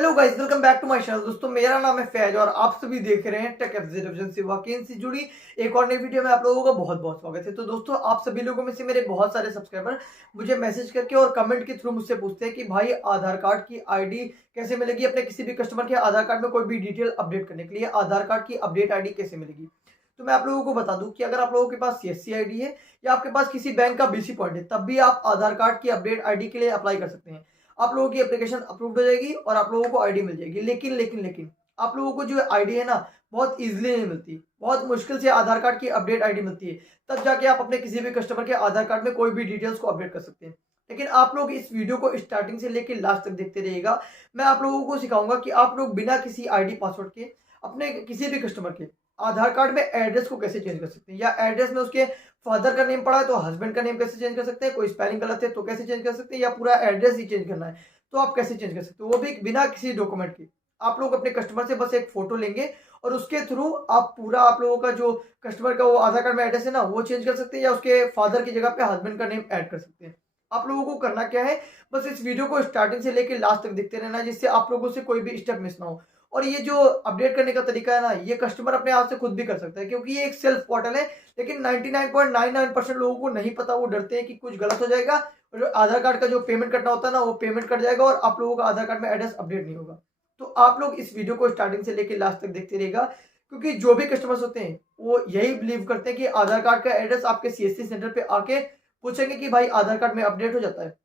Hello guys, welcome back to my channel. दोस्तों, मेरा नाम है फैज और आप सभी देख रहे हैं टेक एफजेड से वाकई से जुड़ी एक और नई वीडियो में आप लोगों का बहुत बहुत स्वागत है। तो दोस्तों, आप सभी लोगों में से मेरे बहुत सारे सब्सक्राइबर मुझे मैसेज करके और कमेंट के थ्रू मुझसे पूछते हैं कि भाई आधार कार्ड की आईडी कैसे मिलेगी, अपने किसी भी कस्टमर के आधार कार्ड में कोई भी डिटेल अपडेट करने के लिए आधार कार्ड की अपडेट आईडी कैसे मिलेगी। तो मैं आप लोगों को बता दूं कि अगर आप लोगों के पास सीएससी आईडी है या आपके पास किसी बैंक का बीसी पॉइंट है, तब भी आप आधार कार्ड की अपडेट आईडी के लिए अप्लाई कर सकते हैं। आप लोगों की एप्लीकेशन अप्रूव्ड हो जाएगी और आप लोगों को आईडी मिल जाएगी। लेकिन लेकिन लेकिन आप लोगों को जो आईडी है ना, बहुत इजीली नहीं मिलती, बहुत मुश्किल से आधार कार्ड की अपडेट आईडी मिलती है। तब जाके आप अपने किसी भी कस्टमर के आधार कार्ड में कोई भी डिटेल्स को अपडेट कर सकते हैं। लेकिन आप लोग इस वीडियो को स्टार्टिंग से लेकर लास्ट तक देखते रहिएगा। मैं आप लोगों को सिखाऊंगा कि आप लोग बिना किसी आईडी पासवर्ड के अपने किसी भी कस्टमर के आधार कार्ड में एड्रेस को कैसे चेंज कर सकते हैं, या एड्रेस में उसके फादर का नेम पड़ा है तो हस्बैंड का नेम कैसे चेंज कर सकते हैं, कोई स्पेलिंग गलत है तो कैसे चेंज कर सकते हैं, या पूरा एड्रेस ही चेंज करना है तो आप कैसे चेंज कर सकते हो, वो भी बिना किसी डॉक्यूमेंट के। आप लोग अपने कस्टमर से बस एक फोटो लेंगे और उसके थ्रू आप पूरा आप लोगों का जो कस्टमर का वो आधार कार्ड में एड्रेस है ना, वो चेंज कर सकते हैं, या उसके फादर की जगह पे हस्बैंड का नेम ऐड कर सकते हैं। आप लोगों को करना क्या है, बस इस वीडियो को स्टार्टिंग से लेकर लास्ट तक देखते रहना, जिससे आप लोगों से कोई भी स्टेप मिस ना हो। और ये जो अपडेट करने का तरीका है ना, ये कस्टमर अपने आप से खुद भी कर सकता है, क्योंकि ये एक सेल्फ पोर्टल है। लेकिन 99.99% लोगों को नहीं पता, वो डरते हैं कि कुछ गलत हो जाएगा और आधार कार्ड का जो पेमेंट करना होता है ना, वो पेमेंट कट जाएगा और आप लोगों का आधार कार्ड में एड्रेस अपडेट नहीं होगा। तो आप लोग इस वीडियो को स्टार्टिंग से लेकर लास्ट तक देखते रहेगा, क्योंकि जो भी कस्टमर्स होते हैं वो यही बिलीव करते हैं कि आधार कार्ड का एड्रेस आपके सीएससी सेंटर पे आके पूछेंगे कि भाई आधार कार्ड में अपडेट हो जाता है।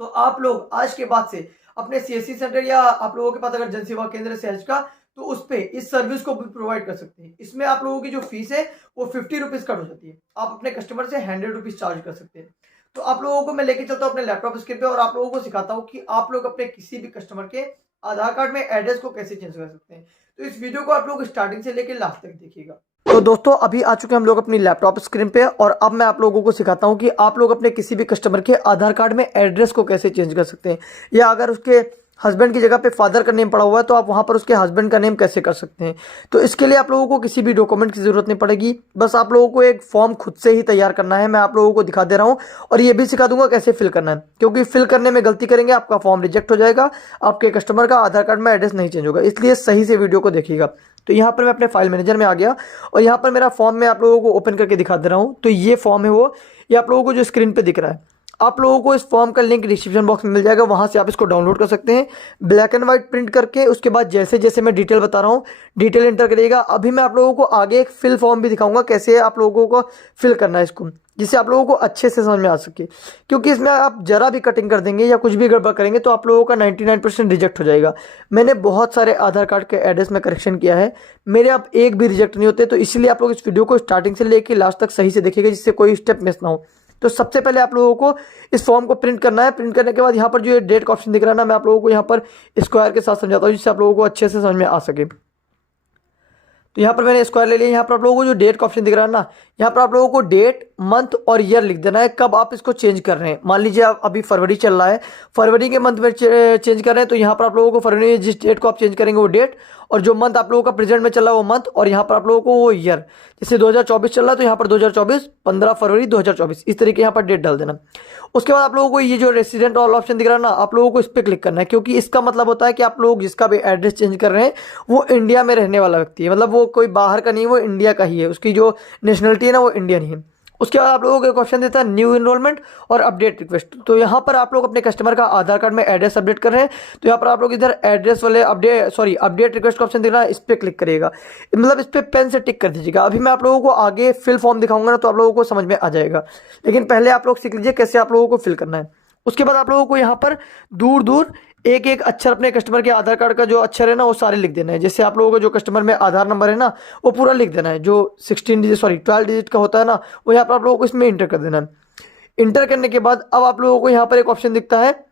तो आप लोग आज के बाद से अपने सीएससी सेंटर या आप लोगों के पास अगर जन सेवा केंद्र सहज का, तो उस पे इस सर्विस को भी प्रोवाइड कर सकते हैं। इसमें आप लोगों की जो फीस है वो 50 रुपीज कट हो जाती है। आप अपने कस्टमर से 100 रुपीज चार्ज कर सकते हैं। तो आप लोगों को मैं लेके चलता हूँ अपने लैपटॉप स्क्रीन पे और आप लोगों को सिखाता हूँ कि आप लोग अपने किसी भी कस्टमर के आधार कार्ड में एड्रेस को कैसे चेंज कर सकते हैं। तो इस वीडियो को आप लोग स्टार्टिंग से लेकर लास्ट तक देखिएगा। तो दोस्तों, अभी आ चुके हैं हम लोग अपनी लैपटॉप स्क्रीन पे और अब मैं आप लोगों को सिखाता हूं कि आप लोग अपने किसी भी कस्टमर के आधार कार्ड में एड्रेस को कैसे चेंज कर सकते हैं, या अगर उसके हस्बैंड की जगह पे फादर का नेम पड़ा हुआ है तो आप वहां पर उसके हस्बैंड का नेम कैसे कर सकते हैं। तो इसके लिए आप लोगों को किसी भी डॉक्यूमेंट की जरूरत नहीं पड़ेगी, बस आप लोगों को एक फॉर्म खुद से ही तैयार करना है। मैं आप लोगों को दिखा दे रहा हूं और ये भी सिखा दूंगा कैसे फिल करना है, क्योंकि फिल करने में गलती करेंगे आपका फॉर्म रिजेक्ट हो जाएगा, आपके कस्टमर का आधार कार्ड में एड्रेस नहीं चेंज होगा। इसलिए सही से वीडियो को देखिएगा। तो यहाँ पर मैं अपने फाइल मैनेजर में आ गया और यहाँ पर मेरा फॉर्म मैं आप लोगों को ओपन करके दिखा दे रहा हूँ। तो ये फॉर्म है वो, ये आप लोगों को जो स्क्रीन पे दिख रहा है। आप लोगों को इस फॉर्म का लिंक डिस्क्रिप्शन बॉक्स में मिल जाएगा, वहां से आप इसको डाउनलोड कर सकते हैं ब्लैक एंड व्हाइट प्रिंट करके। उसके बाद जैसे जैसे मैं डिटेल बता रहा हूँ, डिटेल एंटर करिएगा। अभी मैं आप लोगों को आगे एक फिल फॉर्म भी दिखाऊंगा कैसे आप लोगों को फिल करना है इसको, जिससे आप लोगों को अच्छे से समझ में आ सके। क्योंकि इसमें आप जरा भी कटिंग कर देंगे या कुछ भी गड़बड़ करेंगे तो आप लोगों का 99% रिजेक्ट हो जाएगा। मैंने बहुत सारे आधार कार्ड के एड्रेस में करेक्शन किया है, मेरे अब एक भी रिजेक्ट नहीं होते। तो इसलिए आप लोग इस वीडियो को स्टार्टिंग से लेकर लास्ट तक सही से देखिएगा, जिससे कोई स्टेप मिस ना हो। तो सबसे पहले आप लोगों को इस फॉर्म को प्रिंट करना है। प्रिंट करने के बाद यहाँ पर जो ये डेट का ऑप्शन दिख रहा है ना, मैं आप लोगों को यहाँ पर स्क्वायर के साथ समझाता हूँ, जिससे आप लोगों को अच्छे से समझ में आ सके। तो यहाँ पर मैंने स्क्वायर ले लिया। यहाँ पर आप लोगों को जो डेट का ऑप्शन दिख रहा है ना, यहाँ पर आप लोगों को डेट, मंथ और ईयर लिख देना है, कब आप इसको चेंज कर रहे हैं। मान लीजिए आप अभी फरवरी चल रहा है, फरवरी के मंथ में चेंज कर रहे हैं, तो यहाँ पर आप लोगों को फरवरी में जिस डेट को आप चेंज करेंगे वो डेट, और जो मंथ आप लोगों का प्रेजेंट में चल रहा है वो मंथ, और यहाँ पर आप लोगों को वो ईयर। जैसे 2024 चल रहा है तो यहाँ पर 2024 15 फरवरी 2024 इस तरीके यहाँ पर डेट डाल देना। उसके बाद आप लोगों को ये जो रेसिडेंट वाला ऑप्शन दिख रहा है ना, आप लोगों को इस पर क्लिक करना है, क्योंकि इसका मतलब होता है कि आप लोग जिसका भी एड्रेस चेंज कर रहे हैं वो इंडिया में रहने वाला व्यक्ति है। मतलब वो कोई बाहर का नहीं है, वो इंडिया का ही है, उसकी जो नेशनलिटी है ना वो इंडियन ही है। उसके बाद आप लोगों को एक ऑप्शन देता है न्यू इनरोलमेंट और अपडेट रिक्वेस्ट। तो यहाँ पर आप लोग अपने कस्टमर का आधार कार्ड में एड्रेस अपडेट कर रहे हैं, तो यहाँ पर आप लोग इधर एड्रेस वाले अपडेट रिक्वेस्ट का ऑप्शन दिख रहा है, इस पर क्लिक करिएगा। मतलब इस पर पेन से टिक कर दीजिएगा। अभी मैं आप लोगों को आगे फिल फॉर्म दिखाऊंगा ना, तो आप लोगों को समझ में आ जाएगा। लेकिन पहले आप लोग सीख लीजिए कैसे आप लोगों को फिल करना है। उसके बाद आप लोगों को यहाँ पर दूर दूर एक एक अक्षर अपने कस्टमर के आधार कार्ड का जो अक्षर है ना वो सारे लिख देना है। जैसे आप लोगों का जो कस्टमर में आधार नंबर है ना वो पूरा लिख देना है, जो 12 डिजिट का होता है ना, वो यहाँ पर आप लोगों को इसमें इंटर कर देना है। इंटर करने के बाद अब आप लोगों को यहाँ पर एक ऑप्शन दिखता है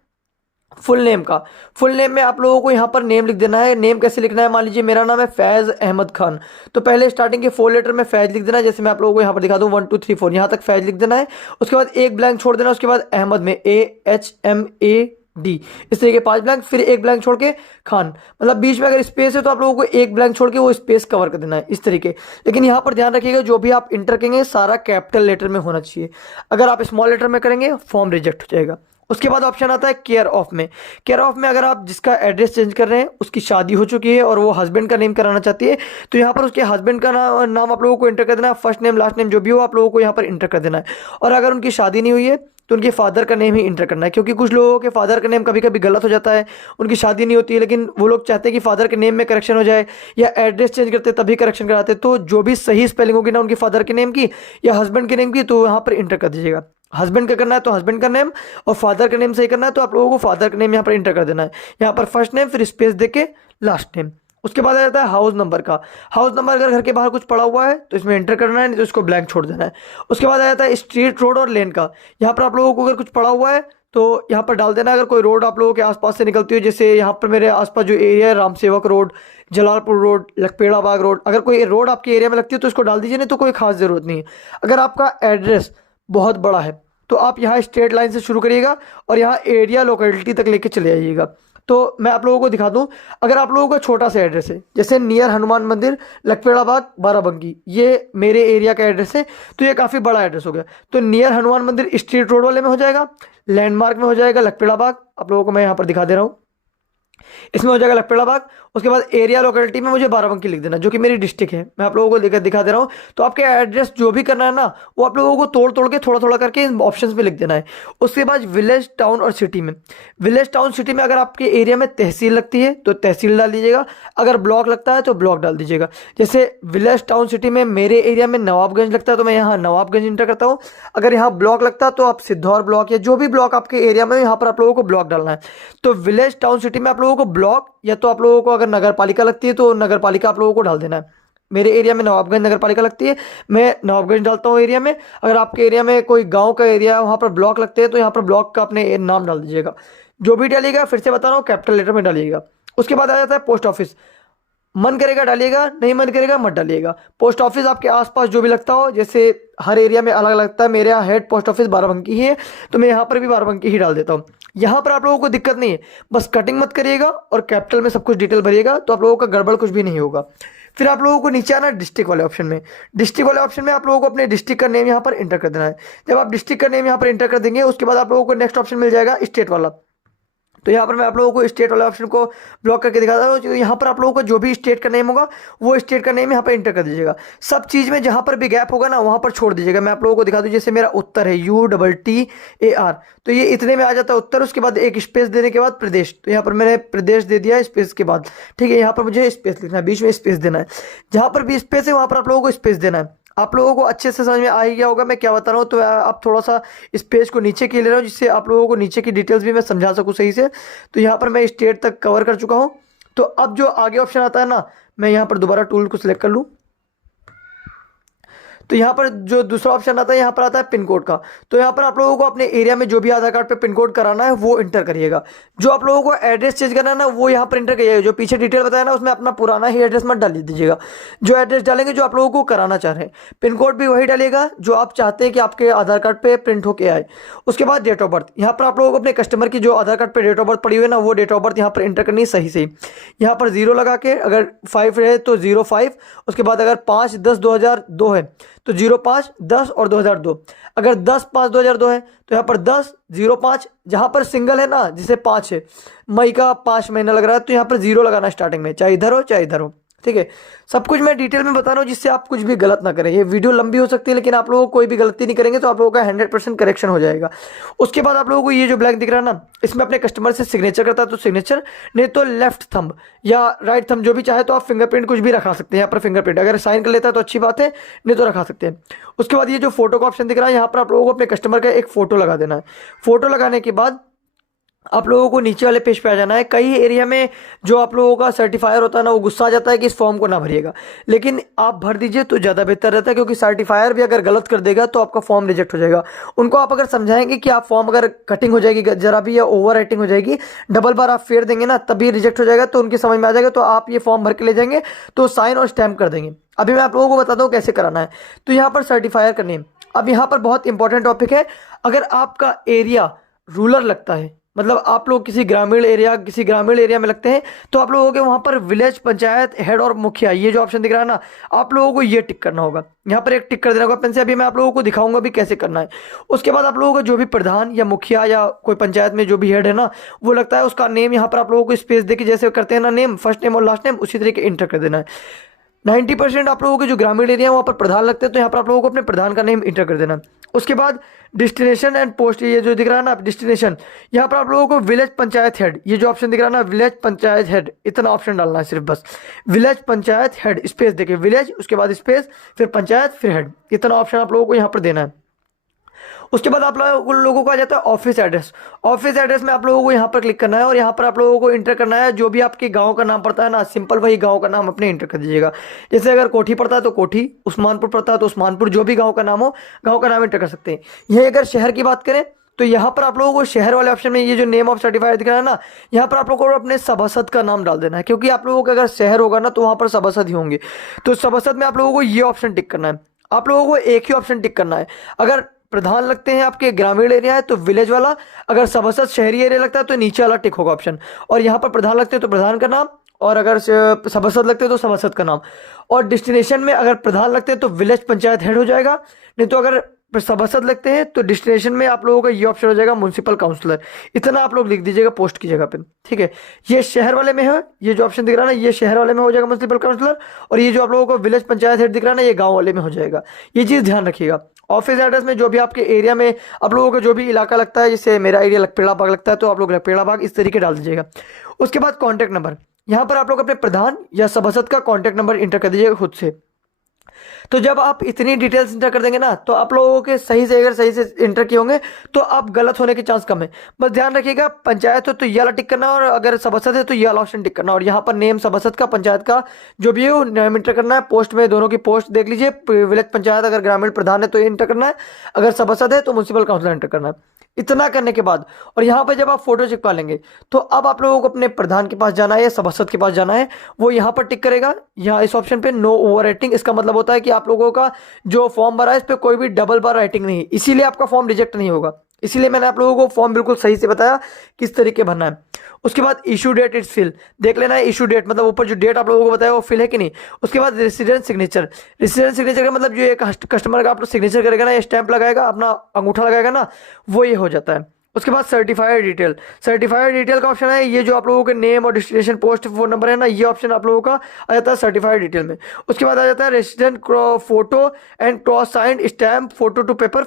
फुल नेम का। फुल नेम में आप लोगों को यहाँ पर नेम लिख देना है। नेम कैसे लिखना है, मान लीजिए मेरा नाम है फैज़ अहमद खान, तो पहले स्टार्टिंग के 4 लेटर में फैज़ लिख देना है। जैसे मैं आप लोगों को यहाँ पर दिखा दूँ 1 2 3 4, यहाँ तक फैज़ लिख देना है। उसके बाद एक ब्लैंक छोड़ देना, उसके बाद अहमद में AHMAD, इस तरीके 5 ब्लैंक, फिर एक ब्लैंक छोड़ के खान। मतलब बीच में अगर स्पेस है तो आप लोगों को एक ब्लैंक छोड़ के वो स्पेस कवर कर देना है इस तरीके। लेकिन यहाँ पर ध्यान रखिएगा जो भी आप इंटर करेंगे सारा कैपिटल लेटर में होना चाहिए। अगर आप स्मॉल लेटर में करेंगे फॉर्म रिजेक्ट हो जाएगा। उसके बाद ऑप्शन आता है केयर ऑफ में। केयर ऑफ में अगर आप जिसका एड्रेस चेंज कर रहे हैं उसकी शादी हो चुकी है और वो हस्बैंड का नेम कराना चाहती है, तो यहाँ पर उसके हस्बैंड का नाम आप लोगों को इंटर कर देना है। फर्स्ट नेम लास्ट नेम जो भी हो आप लोगों को यहाँ पर इंटर कर देना है। और अगर उनकी शादी नहीं हुई है तो उनके फादर का नेम ही इंटर करना है, क्योंकि कुछ लोगों के फादर का नेम कभी कभी गलत हो जाता है, उनकी शादी नहीं होती है लेकिन वो लोग चाहते हैं कि फादर के नेम में करेक्शन हो जाए, या एड्रेस चेंज करते तभी करेक्शन कराते। तो जो भी सही स्पेलिंग होगी ना उनके फादर के नेम की या हस्बैंड के नेम की, तो यहाँ पर इंटर कर दीजिएगा। हस्बैंड का करना है तो हस्बैंड का नेम, और फादर का नेम सही करना है तो आप लोगों को फादर का नेम यहाँ पर इंटर कर देना है। यहाँ पर फर्स्ट नेम फिर स्पेस देके लास्ट नेम। उसके बाद आ जाता है हाउस नंबर का। हाउस नंबर अगर घर के बाहर कुछ पड़ा हुआ है तो इसमें एंटर करना है, नहीं तो इसको ब्लैंक छोड़ देना है। उसके बाद आ जाता है स्ट्रीट, रोड और लेन का। यहाँ पर आप लोगों को अगर कुछ पड़ा हुआ है तो यहाँ पर डाल देना। अगर कोई रोड आप लोगों के आसपास से निकलती हो, जैसे यहाँ पर मेरे आसपास जो एरिया है राम सेवक रोड, जलालपुर रोड, लखपेड़ा बाग रोड, अगर कोई रोड आपके एरिया में लगती है तो इसको डाल दीजिए, नहीं तो कोई खास ज़रूरत नहीं है। अगर आपका एड्रेस बहुत बड़ा है तो आप यहाँ स्ट्रेट लाइन से शुरू करिएगा और यहाँ एरिया लोकेलिटी तक लेके चले आइएगा। तो मैं आप लोगों को दिखा दूं, अगर आप लोगों का छोटा सा एड्रेस है जैसे नियर हनुमान मंदिर, लखपेड़ा बाग, बाराबंकी, ये मेरे एरिया का एड्रेस है, तो ये काफ़ी बड़ा एड्रेस हो गया। तो नियर हनुमान मंदिर स्ट्रीट रोड वाले में हो जाएगा, लैंडमार्क में हो जाएगा लखपेड़ा बाग, आप लोगों को मैं यहाँ पर दिखा दे रहा हूँ, इसमें हो जाएगा लखपेड़ा बाग। उसके बाद एरिया लोकेलिटी में मुझे बाराबंकी लिख देना, जो कि मेरी डिस्ट्रिक्ट है, मैं आप लोगों को दिखा दे रहा हूँ। तो आपके एड्रेस जो भी करना है ना वो आप लोगों को तोड़ तोड़ के थोड़ा थोड़ा करके इन ऑप्शंस में लिख देना है। उसके बाद विलेज, टाउन और सिटी में, विलेज टाउन सिटी में अगर आपके एरिया में तहसील लगती है तो तहसील डाल दीजिएगा, अगर ब्लॉक लगता है तो ब्लॉक डाल दीजिएगा। जैसे विलेज टाउन सिटी में मेरे एरिया में नवाबगंज लगता है तो मैं यहाँ नवाबगंज इंटर करता हूँ। अगर यहाँ ब्लॉक लगता है तो आप सिद्धौर ब्लॉक या जो भी ब्लॉक आपके एरिया में यहाँ पर आप लोगों को ब्लॉक डालना है। तो विलेज टाउन सिटी में आप लोगों को ब्लॉक, या तो आप लोगों को अगर नगर पालिका लगती है तो नगर पालिका आप लोगों को डाल देना है। मेरे एरिया में नवाबगंज नगर पालिका लगती है, मैं नवाबगंज डालता हूँ एरिया में। अगर आपके एरिया में कोई गांव का एरिया है वहाँ पर ब्लॉक लगते हैं तो यहाँ पर ब्लॉक का अपने नाम डाल दीजिएगा। जो भी डालिएगा फिर से बता रहा हूँ कैपिटल लेटर में डालिएगा। उसके बाद आ जाता है पोस्ट ऑफिस। मन करेगा डालिएगा, नहीं मन करेगा मत डालिएगा। पोस्ट ऑफिस आपके आसपास जो भी लगता हो, जैसे हर एरिया में अलग लगता है, मेरे यहाँ हेड पोस्ट ऑफिस बाराबंकी ही है तो मैं यहाँ पर भी बाराबंकी ही डाल देता हूँ। यहाँ पर आप लोगों को दिक्कत नहीं है, बस कटिंग मत करिएगा और कैपिटल में सब कुछ डिटेल भरिएगा, तो आप लोगों का गड़बड़ कुछ भी नहीं होगा। फिर आप लोगों को नीचे आना डिस्ट्रिक्ट वाले ऑप्शन में। डिस्ट्रिक्ट वाले ऑप्शन में आप लोगों को अपने डिस्ट्रिक्ट का नेम यहाँ पर इंटर कर देना है। जब आप डिस्ट्रिक्ट का नेम यहाँ पर इंटर कर देंगे उसके बाद आप लोगों को नेक्स्ट ऑप्शन मिल जाएगा स्टेट वाला। तो यहाँ पर मैं आप लोगों को स्टेट वाले ऑप्शन को ब्लॉक करके दिखाता हूँ। यहाँ पर आप लोगों को जो भी स्टेट का नेम होगा वो स्टेट का नेम यहाँ पर इंटर कर दीजिएगा। सब चीज़ में जहाँ पर भी गैप होगा ना वहाँ पर छोड़ दीजिएगा। मैं आप लोगों को दिखा दूँ, जैसे मेरा उत्तर है UTTAR, तो ये इतने में आ जाता है उत्तर। उसके बाद एक स्पेस देने के बाद प्रदेश, तो यहाँ पर मैंने प्रदेश दे दिया स्पेस के बाद, ठीक है। यहाँ पर मुझे स्पेस लिखना है, बीच में स्पेस देना है। जहाँ पर भी स्पेस है वहाँ पर आप लोगों को स्पेस देना है। आप लोगों को अच्छे से समझ में आ ही गया होगा मैं क्या बता रहा हूँ। तो आप थोड़ा सा इस पेज को नीचे के ले रहा हूँ जिससे आप लोगों को नीचे की डिटेल्स भी मैं समझा सकूँ सही से। तो यहाँ पर मैं स्टेट तक कवर कर चुका हूँ। तो अब जो आगे ऑप्शन आता है ना, मैं यहाँ पर दोबारा टूल को सिलेक्ट कर लूँ। तो यहाँ पर जो दूसरा ऑप्शन आता है यहाँ पर आता है पिन कोड का। तो यहाँ पर आप लोगों को अपने एरिया में जो भी आधार कार्ड पे पिन कोड कराना है वो इंटर करिएगा। जो आप लोगों को एड्रेस चेंज करना है ना वो यहाँ पर इंटर करिएगा। जो पीछे डिटेल बताया ना उसमें अपना पुराना ही एड्रेस मत डाल दीजिएगा। जो एड्रेस डालेंगे जो आप लोगों को कराना चाह रहे हैं, पिन कोड भी वही डालिएगा जो आप चाहते हैं कि आपके आधार कार्ड पे प्रिंट होके आए। उसके बाद डेट ऑफ बर्थ, यहाँ पर आप लोगों को अपने कस्टमर की जो आधार कार्ड पे डेट ऑफ बर्थ पड़ी हुई है ना वो डेट ऑफ बर्थ यहाँ पर इंटर करनी है सही से। यहाँ पर 0 लगा के, अगर 5 है तो 05, उसके बाद अगर 5/10/2002 है तो 05/10 और 2002। अगर 10/5/2002 है तो यहाँ पर 10/05, जहाँ पर सिंगल है ना जिसे 5 है, मई का 5 महीना लग रहा है तो यहाँ पर 0 लगाना स्टार्टिंग में, चाहे इधर हो चाहे इधर हो, ठीक है। सब कुछ मैं डिटेल में बता रहा हूँ जिससे आप कुछ भी गलत ना करें। ये वीडियो लंबी हो सकती है लेकिन आप लोगों को कोई भी गलती नहीं करेंगे तो आप लोगों का 100% करेक्शन हो जाएगा। उसके बाद आप लोगों को ये जो ब्लैंक दिख रहा है ना, इसमें अपने कस्टमर से सिग्नेचर करता है तो सिग्नेचर, नहीं तो लेफ्ट थंब या राइट थंब जो भी चाहे तो आप फिंगरप्रिंट कुछ भी रखा सकते हैं। यहाँ पर फिंगरप्रिंट अगर साइन कर लेता है तो अच्छी बात है, नहीं तो रखा सकते हैं। उसके बाद ये जो फोटो का ऑप्शन दिख रहा है यहाँ पर आप लोगों को अपने कस्टमर का एक फोटो लगा देना है। फोटो लगाने के बाद आप लोगों को नीचे वाले पेज पे आ जाना है। कई एरिया में जो आप लोगों का सर्टिफायर होता है ना वो गुस्सा आ जाता है कि इस फॉर्म को ना भरिएगा, लेकिन आप भर दीजिए तो ज़्यादा बेहतर रहता है, क्योंकि सर्टिफायर भी अगर गलत कर देगा तो आपका फॉर्म रिजेक्ट हो जाएगा। उनको आप अगर समझाएंगे कि आप फॉर्म अगर कटिंग हो जाएगी जरा भी या ओवर राइटिंग हो जाएगी, डबल बार आप फेर देंगे ना तभी रिजेक्ट हो जाएगा, तो उनकी समझ में आ जाएगा। तो आप ये फॉर्म भर के ले जाएंगे तो साइन और स्टैम्प कर देंगे। अभी मैं आप लोगों को बताता हूँ कैसे कराना है। तो यहाँ पर सर्टिफायर का नेम, अब यहाँ पर बहुत इंपॉर्टेंट टॉपिक है। अगर आपका एरिया रूरल लगता है, मतलब आप लोग किसी ग्रामीण एरिया में लगते हैं तो आप लोगों के वहाँ पर विलेज पंचायत हेड और मुखिया, ये जो ऑप्शन दिख रहा है ना, आप लोगों को ये टिक करना होगा। यहाँ पर एक टिक कर देना होगा पेन से। अभी मैं आप लोगों को दिखाऊंगा भी कैसे करना है। उसके बाद आप लोगों को जो भी प्रधान या मुखिया या कोई पंचायत में जो भी हेड है ना, वो लगता है, उसका नेम यहाँ पर आप लोगों को स्पेस देके जैसे करते हैं ना नेम, फर्स्ट नेम और लास्ट नेम, उसी तरीके इंटर कर देना है। 90% आप लोगों के जो ग्रामीण एरिया है वहाँ पर प्रधान लगते हैं, तो यहाँ पर आप लोगों को अपने प्रधान का नेम इंटर कर देना है। उसके बाद डेस्टिनेशन एंड पोस्ट, ये जो दिख रहा है ना डेस्टिनेशन, यहाँ पर आप लोगों को विलेज पंचायत हेड, ये जो ऑप्शन दिख रहा है ना विलेज पंचायत हेड, इतना ऑप्शन डालना है सिर्फ बस। विलेज पंचायत हेड स्पेस देके विलेज, उसके बाद स्पेस, फिर पंचायत, फिर हेड, इतना ऑप्शन आप लोगों को यहाँ पर देना है। उसके बाद आप लोगों को आ जाता है ऑफिस एड्रेस। ऑफिस एड्रेस में आप लोगों को यहाँ पर क्लिक करना है और यहाँ पर आप लोगों को इंटर करना है जो भी आपके गांव का नाम पड़ता है ना, सिंपल वही गांव का नाम अपने इंटर कर दीजिएगा। जैसे अगर कोठी पड़ता है तो कोठी, उस्मानपुर पड़ता है तो उस्मानपुर, जो भी गाँव का नाम हो, गाँव का नाम इंटर कर सकते हैं। यही अगर शहर की बात करें तो यहाँ पर आप लोगों को शहर वाले ऑप्शन में ये जो नेम ऑफ सर्टिफायर दिख रहा है ना, यहाँ पर आप लोगों को अपने सभासद का नाम डाल देना है, क्योंकि आप लोगों का अगर शहर होगा ना तो वहाँ पर सभासद ही होंगे। तो सभासद में आप लोगों को ये ऑप्शन टिक करना है। आप लोगों को एक ही ऑप्शन टिक करना है। अगर प्रधान लगते हैं आपके ग्रामीण एरिया है तो विलेज वाला, अगर सभासद शहरी एरिया लगता है तो नीचे वाला टिक होगा ऑप्शन। और यहाँ पर प्रधान लगते हैं तो प्रधान का नाम, और अगर सभासद लगते हैं तो सभासद का नाम। और डेस्टिनेशन में अगर प्रधान लगते हैं तो विलेज पंचायत हेड हो जाएगा, नहीं तो अगर सभासद लगते हैं तो डेस्टिनेशन में आप लोगों का ये ऑप्शन हो जाएगा म्युनिसिपल काउंसलर। इतना आप लोग लिख दीजिएगा पोस्ट की जगह पे, ठीक है। ये शहर वाले में है, ये जो ऑप्शन दिख रहा है ना, ये शहर वाले में हो जाएगा म्युनिसिपल काउंसलर, और ये जो आप लोगों को विलेज पंचायत हेड दिख रहा है ना, ये गाँव वाले में हो जाएगा। ये चीज़ ध्यान रखिएगा। ऑफिस एड्रेस में जो भी आपके एरिया में आप लोगों का जो भी इलाका लगता है, जैसे मेरा एरिया लखपेड़ा बाग लगता है तो आप लोग लखपेड़ा बाग इस तरीके डाल दीजिएगा। उसके बाद कॉन्टैक्ट नंबर, यहाँ पर आप लोग अपने प्रधान या सभासद का कॉन्टैक्ट नंबर इंटर कर दीजिएगा खुद से। तो जब आप इतनी डिटेल्स इंटर कर देंगे ना, तो आप लोगों के सही से, अगर सही से इंटर किए होंगे तो आप गलत होने के चांस कम है। बस ध्यान रखिएगा, पंचायत हो तो ये वाला टिक करना, और अगर सभासद है तो ये वाला ऑप्शन टिक करना, और यहाँ पर नेम सभासद का, पंचायत का जो भी है वो नेम इंटर करना है। पोस्ट में दोनों की पोस्ट देख लीजिए, विलेज पंचायत अगर ग्रामीण प्रधान है तो ये इंटर करना है, अगर सभासद है तो म्युनिसिपल काउंसिलर इंटर करना है। इतना करने के बाद और यहाँ पर जब आप फोटो चिपका लेंगे तो अब आप लोगों को अपने प्रधान के पास जाना है या सभासद के पास जाना है, वो यहाँ पर टिक करेगा, यहाँ इस ऑप्शन पे नो ओवर राइटिंग। इसका मतलब होता है कि आप लोगों का जो फॉर्म भरा है इस पर कोई भी डबल बार राइटिंग नहीं, इसीलिए आपका फॉर्म रिजेक्ट नहीं होगा। इसीलिए मैंने आप लोगों को फॉर्म बिल्कुल सही से बताया किस तरीके भरना है। उसके बाद इशू डेट इट्स फिल देख लेना है। इशू डेट मतलब ऊपर जो डेट आप लोगों को बताया वो फिल है कि नहीं। उसके बाद रेसिडेंट सिग्नेचर, रेसिडेंट सिग्नेचर का मतलब जो एक कस्टमर का आप लोग सिग्नेचर करेगा ना, स्टैंप लगाएगा, अपना अंगूठा लगाएगा ना, वो ये हो जाता है। उसके बाद सर्टिफाइड डिटेल, सर्टिफाइड डिटेल का ऑप्शन है, ये जो आप लोगों के नेम और डेस्टिनेशन पोस्ट फोन नंबर है ना, ये ऑप्शन आप लोगों का आ जाता है सर्टिफाइड डिटेल में। उसके बाद आ जाता है resident photo and cross signed stamp, photo to paper,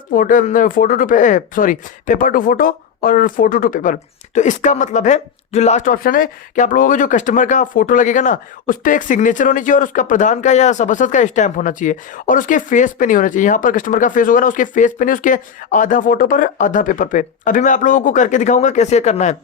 paper to photo और फोटो टू पेपर। तो इसका मतलब है जो लास्ट ऑप्शन है कि आप लोगों को जो कस्टमर का फोटो लगेगा ना, उस पर एक सिग्नेचर होनी चाहिए और उसका प्रधान का या सभासद का स्टैंप होना चाहिए, और उसके फेस पे नहीं होना चाहिए। यहाँ पर कस्टमर का फेस होगा ना, उसके फेस पे नहीं, उसके आधा फोटो पर आधा पेपर पे। अभी मैं आप लोगों को करके दिखाऊंगा कैसे करना है।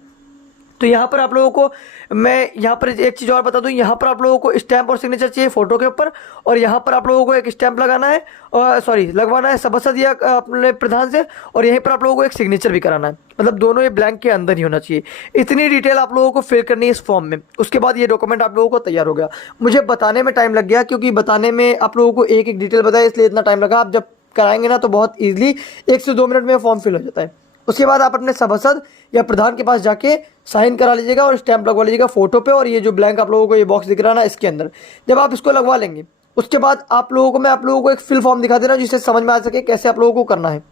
तो यहाँ पर आप लोगों को मैं यहाँ पर एक चीज़ और बता दूँ, यहाँ पर आप लोगों को स्टैंप और सिग्नेचर चाहिए फोटो के ऊपर, और यहाँ पर आप लोगों को एक स्टैंप लगाना है, लगवाना है सभासद या अपने प्रधान से, और यहीं पर आप लोगों को एक सिग्नेचर भी कराना है। मतलब दोनों ये ब्लैंक के अंदर ही होना चाहिए। इतनी डिटेल आप लोगों को फिल करनी है इस फॉर्म में। उसके बाद ये डॉक्यूमेंट आप लोगों को तैयार हो गया। मुझे बताने में टाइम लग गया, क्योंकि बताने में आप लोगों को एक एक डिटेल बताया, इसलिए इतना टाइम लगा। आप जब कराएंगे ना तो बहुत ईजिली 1 से 2 मिनट में फॉर्म फिल हो जाता है। उसके बाद आप अपने सभासद या प्रधान के पास जाके साइन करा लीजिएगा और स्टैंप लगवा लीजिएगा फोटो पे, और ये जो ब्लैंक आप लोगों को ये बॉक्स दिख रहा है ना, इसके अंदर जब आप इसको लगवा लेंगे, उसके बाद आप लोगों को मैं आप लोगों को एक फिल फॉर्म दिखा दे रहा हूँ जिससे समझ में आ सके कैसे आप लोगों को करना है।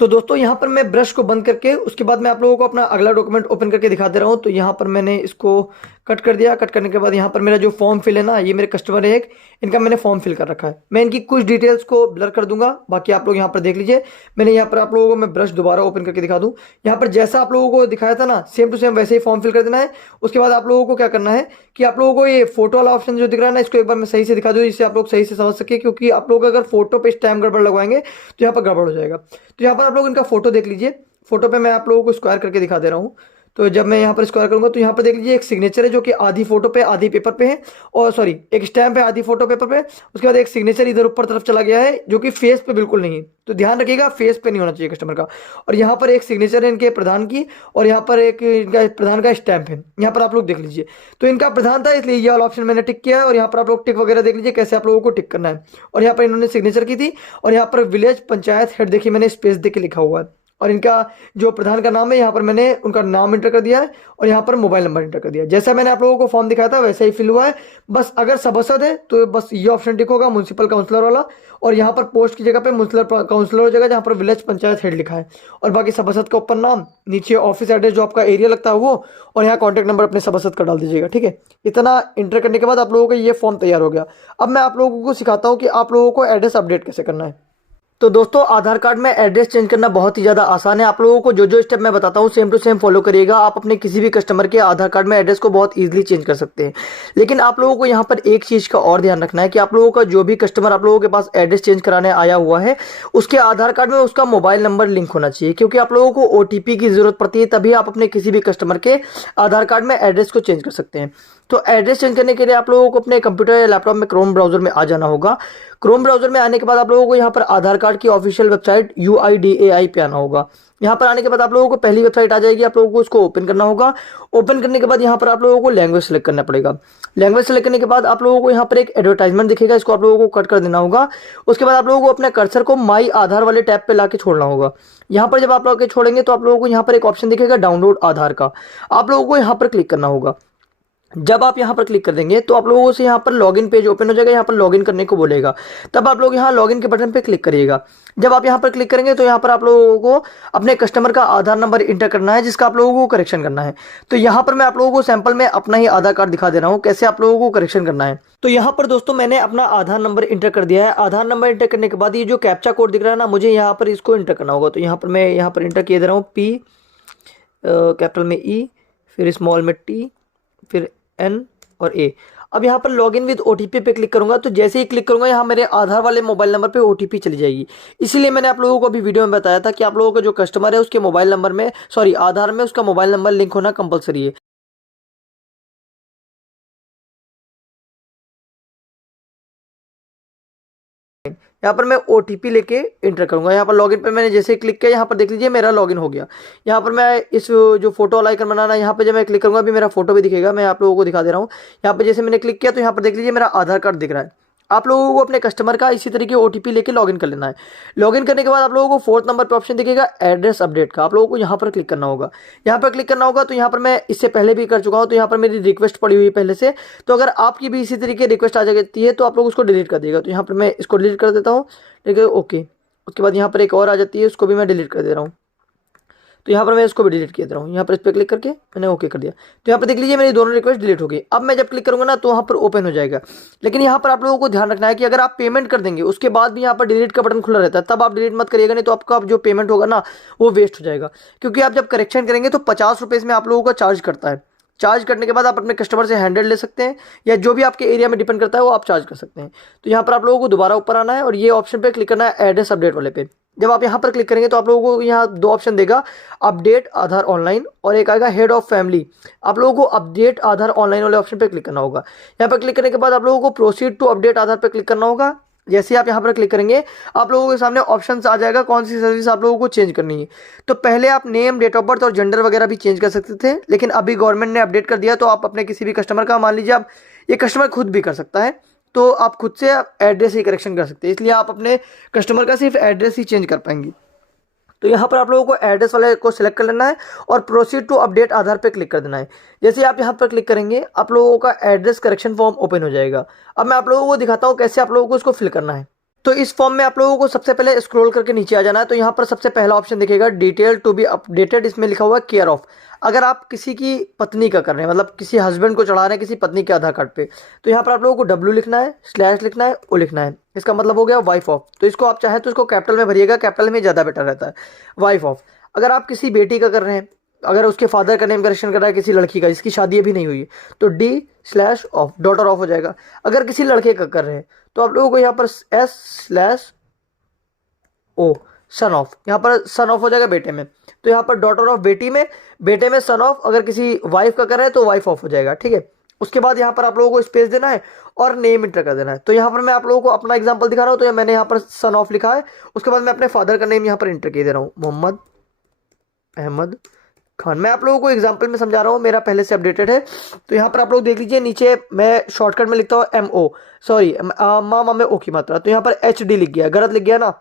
तो दोस्तों यहाँ पर मैं ब्रश को बंद करके उसके बाद मैं आप लोगों को अपना अगला डॉक्यूमेंट ओपन करके दिखा दे रहा हूँ। तो यहाँ पर मैंने इसको कट कर दिया। कट करने के बाद यहाँ पर मेरा जो फॉर्म फिल है ना, ये मेरे कस्टमर है एक, इनका मैंने फॉर्म फिल कर रखा है। मैं इनकी कुछ डिटेल्स को ब्लर कर दूंगा, बाकी आप लोग यहाँ पर देख लीजिए। मैंने यहाँ पर आप लोगों को मैं ब्रश दोबारा ओपन करके दिखा दूँ। यहाँ पर जैसा आप लोगों को दिखाया था ना, सेम टू सेम वैसे ही फॉर्म फिल कर देना है। उसके बाद आप लोगों को क्या करना है कि आप लोगों को ये फोटो वाला ऑप्शन जो दिख रहा है ना, इसको एक बार मैं सही से दिखा दूँ जिससे आप लोग सही से समझ सके, क्योंकि आप लोग अगर फोटो पे स्टैम्प गड़बड़ लगवाएंगे तो यहाँ पर गड़बड़ हो जाएगा। तो यहाँ पर आप लोग इनका फोटो देख लीजिए। फोटो पे मैं आप लोगों को स्क्वायर करके दिखा दे रहा हूँ। तो जब मैं यहाँ पर स्क्वायर करूंगा तो यहाँ पर देख लीजिए एक सिग्नेचर है जो कि आधी फोटो पे आधी पेपर पे है, और सॉरी एक स्टैम्प है आधी फोटो पेपर पे। उसके बाद एक सिग्नेचर इधर ऊपर तरफ चला गया है जो कि फेस पे बिल्कुल नहीं है। तो ध्यान रखिएगा फेस पे नहीं होना चाहिए कस्टमर का। और यहाँ पर एक सिग्नेचर है इनके प्रधान की, और यहाँ पर एक इनका प्रधान का स्टैम्प है। यहाँ पर आप लोग देख लीजिए। तो इनका प्रधान था इसलिए ये वाला ऑप्शन मैंने टिक किया है, और यहाँ पर आप लोग टिक वगैरह देख लीजिए कैसे आप लोगों को टिक करना है। और यहाँ पर इन्होंने सिग्नेचर की थी, और यहाँ पर विलेज पंचायत हेड देखिए मैंने स्पेस देके लिखा हुआ है। और इनका जो प्रधान का नाम है यहाँ पर मैंने उनका नाम इंटर कर दिया है और यहाँ पर मोबाइल नंबर इंटर कर दिया है। जैसा मैंने आप लोगों को फॉर्म दिखाया था वैसा ही फिल हुआ है। बस अगर सभासद है तो बस ये ऑप्शन टिक होगा, म्युनिसिपल काउंसलर वाला, और यहाँ पर पोस्ट की जगह पे म्युनिसिपल काउंसलर हो जाएगा जहाँ पर विलेज पंचायत हेड लिखा है, और बाकी सभासद का ऊपर नाम, नीचे ऑफिस एड्रेस जो आपका एरिया लगता है वो, और यहाँ कॉन्टैक्ट नंबर अपने सभासद का डाल दीजिएगा। ठीक है, इतना इंटर करने के बाद आप लोगों का ये फॉर्म तैयार हो गया। अब मैं आप लोगों को सिखाता हूँ कि आप लोगों को एड्रेस अपडेट कैसे करना है। तो दोस्तों आधार कार्ड में एड्रेस चेंज करना बहुत ही ज़्यादा आसान है। आप लोगों को जो जो स्टेप मैं बताता हूँ सेम टू सेम फॉलो करिएगा। आप अपने किसी भी कस्टमर के आधार कार्ड में एड्रेस को बहुत इजीली चेंज कर सकते हैं। लेकिन आप लोगों को यहाँ पर एक चीज़ का और ध्यान रखना है कि आप लोगों का जो भी कस्टमर आप लोगों के पास एड्रेस चेंज कराने आया हुआ है उसके आधार कार्ड में उसका मोबाइल नंबर लिंक होना चाहिए, क्योंकि आप लोगों को OTP की ज़रूरत पड़ती है, तभी आप अपने किसी भी कस्टमर के आधार कार्ड में एड्रेस को चेंज कर सकते हैं। तो एड्रेस चेंज करने के लिए आप लोगों को अपने कंप्यूटर या लैपटॉप में क्रोम ब्राउजर में आ जाना होगा। क्रोम ब्राउजर में आने के बाद आप लोगों को यहाँ पर आधार कार्ड की ऑफिशियल वेबसाइट UIDAI पे आना होगा। यहाँ पर आने के बाद आप लोगों को पहली वेबसाइट आ जाएगी, आप लोगों को उसको ओपन करना होगा। ओपन करने के बाद यहाँ पर आप लोगों को लैंग्वेज सेलेक्ट करना पड़ेगा। लैंग्वेज सेलेक्ट करने के बाद आप लोगों को यहाँ पर एक एडवर्टाइजमेंट दिखेगा, इसको आप लोगों को कट कर देना होगा। उसके बाद आप लोगों को अपने कर्सर को माई आधार वाले टैब पे लाके छोड़ना होगा। यहाँ पर जब आप लोग छोड़ेंगे तो आप लोगों को यहाँ पर एक ऑप्शन दिखेगा डाउनलोड आधार का, आप लोगों को यहाँ पर क्लिक करना होगा। जब आप यहाँ पर क्लिक कर देंगे तो आप लोगों से यहाँ पर लॉगिन पेज ओपन हो जाएगा, यहाँ पर लॉगिन करने को बोलेगा। तब आप लोग यहाँ लॉगिन के बटन पे क्लिक करिएगा। जब आप यहाँ पर क्लिक करेंगे तो यहाँ पर आप लोगों को अपने कस्टमर का आधार नंबर इंटर करना है जिसका आप लोगों को करेक्शन करना है। तो यहाँ पर मैं आप लोगों को सैंपल में अपना ही आधार कार्ड दिखा दे रहा हूँ कैसे आप लोगों को करेक्शन करना है। तो यहाँ पर दोस्तों मैंने अपना आधार नंबर इंटर कर दिया है। आधार नंबर इंटर करने के बाद ये जो कैप्चा कोड दिख रहा है ना, मुझे यहाँ पर इसको इंटर करना होगा। तो यहाँ पर मैं यहाँ पर इंटर किए दे रहा हूँ P कैपिटल में E, फिर स्मॉल में T, फिर N और A। अब यहाँ पर लॉगिन विद OTP पे क्लिक करूंगा। तो जैसे ही क्लिक करूंगा यहाँ मेरे आधार वाले मोबाइल नंबर पे OTP चली जाएगी। इसीलिए मैंने आप लोगों को अभी वीडियो में बताया था कि आप लोगों का जो कस्टमर है उसके मोबाइल नंबर में आधार में उसका मोबाइल नंबर लिंक होना कंपलसरी है। यहाँ पर मैं OTP लेके इंटर करूंगा। यहाँ पर लॉगिन पे मैंने जैसे क्लिक किया यहाँ पर देख लीजिए मेरा लॉगिन हो गया। यहाँ पर मैं इस जो फोटो वाला आइकन बनाना है यहाँ पे जब मैं क्लिक करूंगा अभी मेरा फोटो भी दिखेगा। मैं आप लोगों को दिखा दे रहा हूँ। यहाँ पर जैसे मैंने क्लिक किया तो यहाँ पर देख लीजिए मेरा आधार कार्ड दिख रहा है। आप लोगों को अपने कस्टमर का इसी तरीके OTP लेके लॉगिन कर लेना है। लॉगिन करने के बाद आप लोगों को 4th नंबर पर ऑप्शन दिखेगा एड्रेस अपडेट का, आप लोगों को यहाँ पर क्लिक करना होगा। यहाँ पर क्लिक करना होगा तो यहाँ पर मैं इससे पहले भी कर चुका हूँ, तो यहाँ पर मेरी रिक्वेस्ट पड़ी हुई है पहले से। तो अगर आपकी भी इसी तरीके रिक्वेस्ट आ जाती है तो आप लोग उसको डिलीट कर देगा। तो यहाँ पर मैं इसको डिलीट कर देता हूँ, ठीक है, ओके। उसके बाद यहाँ पर एक और आ जाती है, उसको भी मैं डिलीट कर दे रहा हूँ। तो यहाँ पर मैं इसको भी डिलीट किया दे रहा हूँ। यहाँ पर इस पर क्लिक करके मैंने ओके कर दिया। तो यहाँ पर देख लीजिए मेरी दोनों रिक्वेस्ट डिलीट हो गई। अब मैं जब क्लिक करूँगा ना तो वहाँ पर ओपन हो जाएगा। लेकिन यहाँ पर आप लोगों को ध्यान रखना है कि अगर आप पेमेंट कर देंगे उसके बाद भी यहाँ पर डिलीट का बटन खुला रहता है, तब आप डिलीट मत करिएगा, नहीं तो आपका जो पेमेंट होगा ना वो वेस्ट हो जाएगा। क्योंकि आप जब करेक्शन करेंगे तो 50 रुपये में आप लोगों का चार्ज करता है। चार्ज करने के बाद आप अपने कस्टमर से 100 ले सकते हैं, या जो भी आपके एरिया में डिपेंड करता है वो आप चार्ज कर सकते हैं। तो यहाँ पर आप लोगों को दोबारा ऊपर आना है और ये ऑप्शन पे क्लिक करना है एड्रेस अपडेट वाले पे। जब आप यहाँ पर क्लिक करेंगे तो आप लोगों को यहाँ 2 ऑप्शन देगा, अपडेट आधार ऑनलाइन और एक आएगा हेड ऑफ फैमिली। आप लोगों को अपडेट आधार ऑनलाइन वाले ऑप्शन पे क्लिक करना होगा। यहाँ पर क्लिक करने के बाद आप लोगों को प्रोसीड टू अपडेट आधार पे क्लिक करना होगा। जैसे आप यहाँ पर क्लिक करेंगे आप लोगों के सामने ऑप्शंस आ जाएगा कौन सी सर्विस आप लोगों को चेंज करनी है। तो पहले आप नेम, डेट ऑफ बर्थ और जेंडर वगैरह भी चेंज कर सकते थे, लेकिन अभी गवर्नमेंट ने अपडेट कर दिया तो आप अपने किसी भी कस्टमर का, मान लीजिए आप ये कस्टमर खुद भी कर सकता है, तो आप खुद से एड्रेस ही करेक्शन कर सकते हैं। इसलिए आप अपने कस्टमर का सिर्फ एड्रेस ही चेंज कर पाएंगे। तो यहाँ पर आप लोगों को एड्रेस वाले को सिलेक्ट कर लेना है और प्रोसीड टू अपडेट आधार पे क्लिक कर देना है। जैसे आप यहाँ पर क्लिक करेंगे आप लोगों का एड्रेस करेक्शन फॉर्म ओपन हो जाएगा। अब मैं आप लोगों को दिखाता हूँ कैसे आप लोगों को इसको फिल करना है। तो इस फॉर्म में आप लोगों को सबसे पहले स्क्रॉल करके नीचे आ जाना है। तो यहाँ पर सबसे पहला ऑप्शन दिखेगा डिटेल टू बी अपडेटेड, इसमें लिखा हुआ है केयर ऑफ। अगर आप किसी की पत्नी का कर रहे हैं, मतलब किसी हस्बैंड को चढ़ा रहे हैं किसी पत्नी के आधार कार्ड पे, तो यहाँ पर आप लोगों को W लिखना है, स्लैश लिखना है, O लिखना है। इसका मतलब हो गया वाइफ ऑफ। तो इसको आप चाहे तो इसको कैपिटल में भरिएगा, कैपिटल में ज़्यादा बेटर रहता है, वाइफ ऑफ। अगर आप किसी बेटी का कर रहे हैं, अगर उसके फादर का नेम करेक्शन कर रहा है किसी लड़की का जिसकी शादी अभी नहीं हुई है, तो D/ऑफ, डॉटर ऑफ हो जाएगा। अगर किसी लड़के का कर रहे हैं तो आप लोगों को यहाँ पर S/O, सन ऑफ, यहाँ पर सन ऑफ हो जाएगा बेटे में। तो यहाँ पर डॉटर ऑफ बेटी में, बेटे में सन ऑफ। अगर किसी वाइफ का कर रहे हैं तो वाइफ ऑफ हो जाएगा, ठीक है। उसके बाद यहाँ पर आप लोगों को स्पेस देना है और नेम इंटर कर देना है। तो यहाँ पर मैं आप लोगों को अपना एग्जांपल दिखा रहा हूँ। तो मैंने यहाँ पर सन ऑफ लिखा है। उसके बाद मैं अपने फादर का नेम यहाँ पर इंटर किए दे रहा हूँ, मोहम्मद अहमद खान। मैं आप लोगों को एग्जांपल में समझा रहा हूँ, मेरा पहले से अपडेटेड है। तो यहाँ पर आप लोग देख लीजिए नीचे मैं शॉर्टकट में लिखता हूँ MO, सॉरी माँ में O की मात्रा, तो यहाँ पर HD लिख गया, गलत लिख गया ना।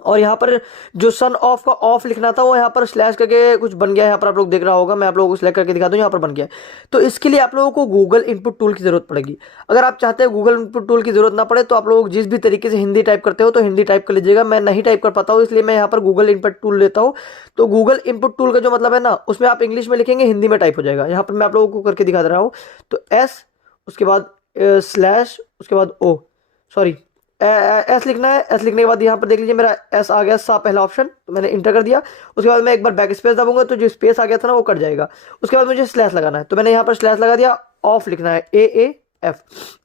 और यहाँ पर जो सन ऑफ का ऑफ लिखना था वो यहाँ पर स्लैश करके कुछ बन गया है। यहाँ पर आप लोग देख रहा होगा, मैं आप लोगों को सिलेक्ट करके दिखा दूँ, यहाँ पर बन गया है। तो इसके लिए आप लोगों को गूगल इनपुट टूल की जरूरत पड़ेगी। अगर आप चाहते हैं गूगल इनपुट टूल की जरूरत ना पड़े तो आप लोग जिस भी तरीके से हिंदी टाइप करते हो तो हिंदी टाइप कर लीजिएगा। मैं नहीं टाइप कर पाता हूँ, इसलिए मैं यहाँ पर गूगल इनपुट टूल लेता हूँ। तो गूगल इनपुट टूल का जो मतलब है ना, उसमें आप इंग्लिश में लिखेंगे, हिंदी में टाइप हो जाएगा। यहाँ पर मैं आप लोगों को करके दिखा दे रहा हूँ। तो एस, उसके बाद स्लैश, उसके बाद ओ, सॉरी एस लिखना है। एस लिखने के बाद यहाँ पर देख लीजिए मेरा एस आ गया, सा पहला ऑप्शन, तो मैंने इंटर कर दिया। उसके बाद मैं एक बार बैक स्पेस दबाऊंगा तो जो स्पेस आ गया था ना वो कट जाएगा। उसके बाद मुझे स्लैश लगाना है, तो मैंने यहाँ पर स्लैश लगा दिया। ऑफ लिखना है, AAF,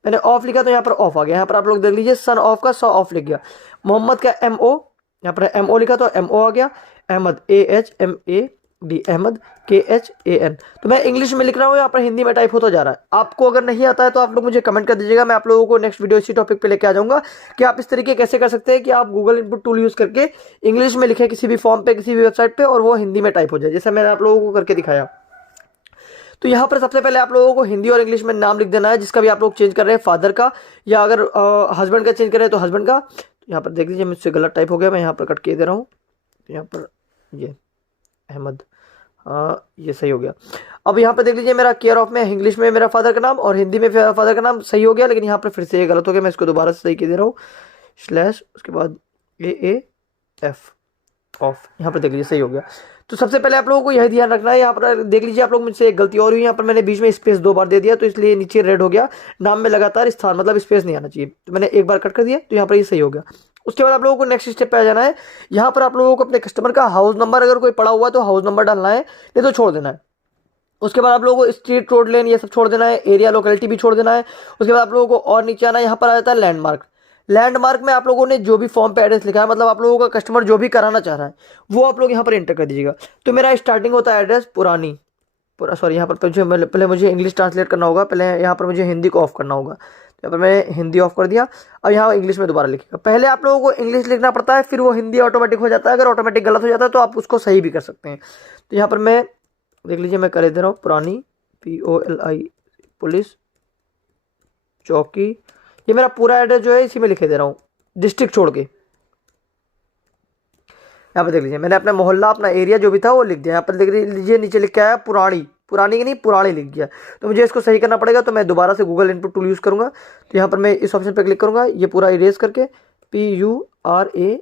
मैंने ऑफ लिखा तो यहाँ पर ऑफ आ गया। यहाँ पर आप लोग देख लीजिए सन ऑफ का सौ ऑफ लिख गया। मोहम्मद का MO, यहाँ पर MO लिखा तो MO आ गया। Ahmad AHMAD, Ahmad KHAN। तो मैं इंग्लिश में लिख रहा हूँ, यहाँ पर हिंदी में टाइप होता जा रहा है। आपको अगर नहीं आता है तो आप लोग मुझे कमेंट कर दीजिएगा, मैं आप लोगों को नेक्स्ट वीडियो इसी टॉपिक पे लेके आ जाऊंगा कि आप इस तरीके कैसे कर सकते हैं कि आप गूगल इनपुट टूल यूज करके इंग्लिश में लिखे किसी भी फॉर्म पे, किसी भी वेबसाइट पे, और वो हिंदी में टाइप हो जाए, जैसे मैंने आप लोगों को करके दिखाया। तो यहाँ पर सबसे पहले आप लोगों को हिंदी और इंग्लिश में नाम लिख देना है, जिसका भी आप लोग चेंज कर रहे हैं, फादर का, या अगर हस्बैंड का चेंज कर रहे हैं तो हस्बैंड का। तो यहाँ पर देख लीजिए मुझसे गलत टाइप हो गया, मैं यहाँ पर कट के दे रहा हूँ। तो यहाँ पर ये अहमद, हाँ ये सही हो गया। अब यहाँ पर देख लीजिए मेरा केयर ऑफ में इंग्लिश में मेरा फादर का नाम और हिंदी में फादर का नाम सही हो गया, लेकिन यहाँ पर फिर से ये गलत हो गया, मैं इसको दोबारा से सही कर दे रहा हूँ। स्लैश, उसके बाद AAF, ऑफ, यहाँ पर देख लीजिए सही हो गया। तो सबसे पहले आप लोगों को यही ध्यान रखना है। यहाँ पर देख लीजिए आप लोग, मुझसे एक गलती और हुई, यहाँ पर मैंने बीच में स्पेस 2 बार दे दिया, तो इसलिए नीचे रेड हो गया। नाम में लगातार स्थान मतलब स्पेस नहीं आना चाहिए, तो मैंने एक बार कट कर दिया, तो यहाँ पर ये सही हो गया। उसके बाद आप लोगों को नेक्स्ट स्टेप पे आ जाना है। यहाँ पर आप लोगों को अपने कस्टमर का हाउस नंबर, अगर कोई पड़ा हुआ है तो हाउस नंबर डालना है, नहीं तो छोड़ देना है। उसके बाद आप लोगों को स्ट्रीट, रोड, लेन ये सब छोड़ देना है, एरिया लोकेलिटी भी छोड़ देना है। उसके बाद आप लोगों को और नीचे आना है, यहाँ पर आ जाता है लैंडमार्क। लैंडमार्क में आप लोगों ने जो भी फॉर्म पे एड्रेस लिखा है, मतलब आप लोगों का कस्टमर जो भी कराना चाह रहा है वो आप लोग यहाँ पर एंटर कर दीजिएगा। तो मेरा स्टार्टिंग होता है एड्रेस पुरानी, सॉरी यहाँ पर पहले मुझे इंग्लिश ट्रांसलेट करना होगा, पहले यहाँ पर मुझे हिंदी को ऑफ करना होगा। तो यहाँ पर मैं हिंदी ऑफ कर दिया। अब यहाँ इंग्लिश में दोबारा लिखेगा। पहले आप लोगों को इंग्लिश लिखना पड़ता है, फिर वो हिंदी ऑटोमेटिक हो जाता है। अगर ऑटोमेटिक गलत हो जाता है तो आप उसको सही भी कर सकते हैं। तो यहाँ पर मैं देख लीजिए मैं कर दे रहा हूँ, पुरानी POLI, पुलिस चौकी, ये मेरा पूरा एड्रेस जो है इसी में लिखे दे रहा हूँ, डिस्ट्रिक्ट छोड़ के। यहाँ पर देख लीजिए मैंने अपना मोहल्ला, अपना एरिया जो भी था वो लिख दिया। यहाँ पर देख लीजिए नीचे लिख के आया पुरानी, पुरानी की नहीं पुरानी लिख गया। तो मुझे इसको सही करना पड़ेगा, तो मैं दोबारा से गूगल इनपुट टूल यूज़ करूँगा। तो यहाँ पर मैं इस ऑप्शन पर क्लिक करूँगा, ये पूरा इरेज करके PURANI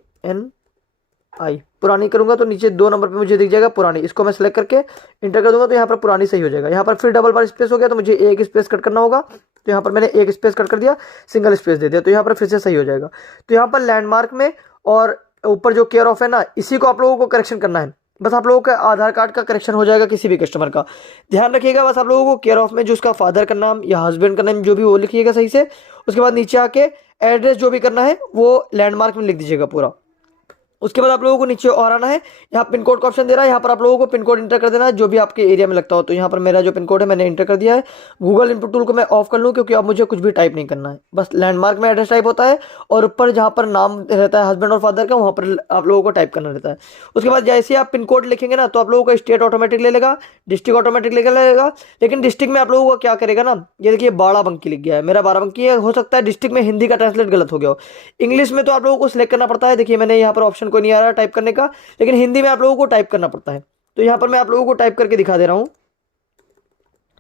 पुरानी करूँगा, तो नीचे 2 नंबर पे मुझे दिख जाएगा पुरानी। इसको मैं सेलेक्ट करके इंटर कर दूंगा, तो यहाँ पर पुरानी सही हो जाएगा। यहाँ पर फिर डबल बार स्पेस हो गया, तो मुझे एक स्पेस कट करना होगा। तो यहाँ पर मैंने एक स्पेस कट कर दिया, सिंगल स्पेस दे दिया, तो यहाँ पर फिर से सही हो जाएगा। तो यहाँ पर लैंडमार्क में और ऊपर जो केयर ऑफ है ना, इसी को आप लोगों को करेक्शन करना है। बस आप लोगों का आधार कार्ड का करेक्शन हो जाएगा किसी भी कस्टमर का, ध्यान रखिएगा। बस आप लोगों को केयर ऑफ में जो उसका फादर का नाम या हस्बैंड का नाम जो भी वो लिखिएगा सही से। उसके बाद नीचे आके एड्रेस जो भी करना है वो लैंडमार्क में लिख दीजिएगा पूरा। उसके बाद आप लोगों को नीचे और आना है, यहाँ पिन कोड का ऑप्शन दे रहा है, यहाँ पर आप लोगों को पिन कोड इंटर कर देना है जो भी आपके एरिया में लगता हो। तो यहाँ पर मेरा जो पिन कोड है मैंने इंटर कर दिया है। गूगल इनपुट टूल को मैं ऑफ कर लूँ, क्योंकि अब मुझे कुछ भी टाइप नहीं करना है, बस लैंडमार्क में एड्रेस टाइप होता है और ऊपर जहाँ पर नाम रहता है हस्बैंड और फादर का, वहाँ पर आप लोगों को टाइप करना रहता है। उसके बाद जैसे आप पिन कोड लिखेंगे ना, तो आप लोगों का स्टेट ऑटोमेटिक ले लेगा, डिस्ट्रिक्ट ऑटोमेटिक लेगा। लेकिन डिस्ट्रिक्ट में आप लोगों को क्या करेगा ना, ये देखिए बाराबंकी लिख गया है, मेरा बाराबंकी है। हो सकता है डिस्ट्रिक्ट में हिंदी का ट्रांसलेट गलत हो गया हो। इंग्लिश में तो आप लोगों को सिलेक्ट करना पड़ता है, देखिए मैंने यहाँ पर ऑप्शन कोई नहीं आ रहा टाइप करने का, लेकिन हिंदी में आप लोगों को टाइप करना पड़ता है। तो यहाँ पर मैं आप लोगों को टाइप करके दिखा दे रहा हूँ।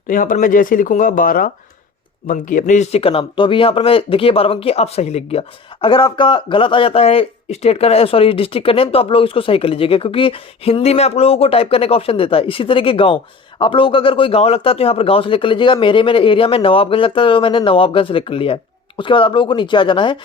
तो यहाँ पर मैं जैसे ही लिखूंगा बाराबंकी, अपनी डिस्ट्रिक्ट का नाम, तो अभी यहाँ पर मैं देखिए बाराबंकी आप सही लिख गया। अगर आपका गलत आ जाता है स्टेट का, सॉरी डिस्ट्रिक्ट का नेम, तो आप लोग इसको सही कर लीजिएगा, क्योंकि हिंदी में आप लोगों को टाइप करने का ऑप्शन देता है। इसी तरीके गाँव, आप लोगों का अगर कोई गाँव लगता है तो यहाँ पर गाँव सेलेक्ट कर लीजिएगा। मेरे एरिया में नवाबगंज लगता है, तो मैंने नवाबगंज सेलेक्ट कर लिया है। उसके बाद आप लोगों को नीचे आ जाना है।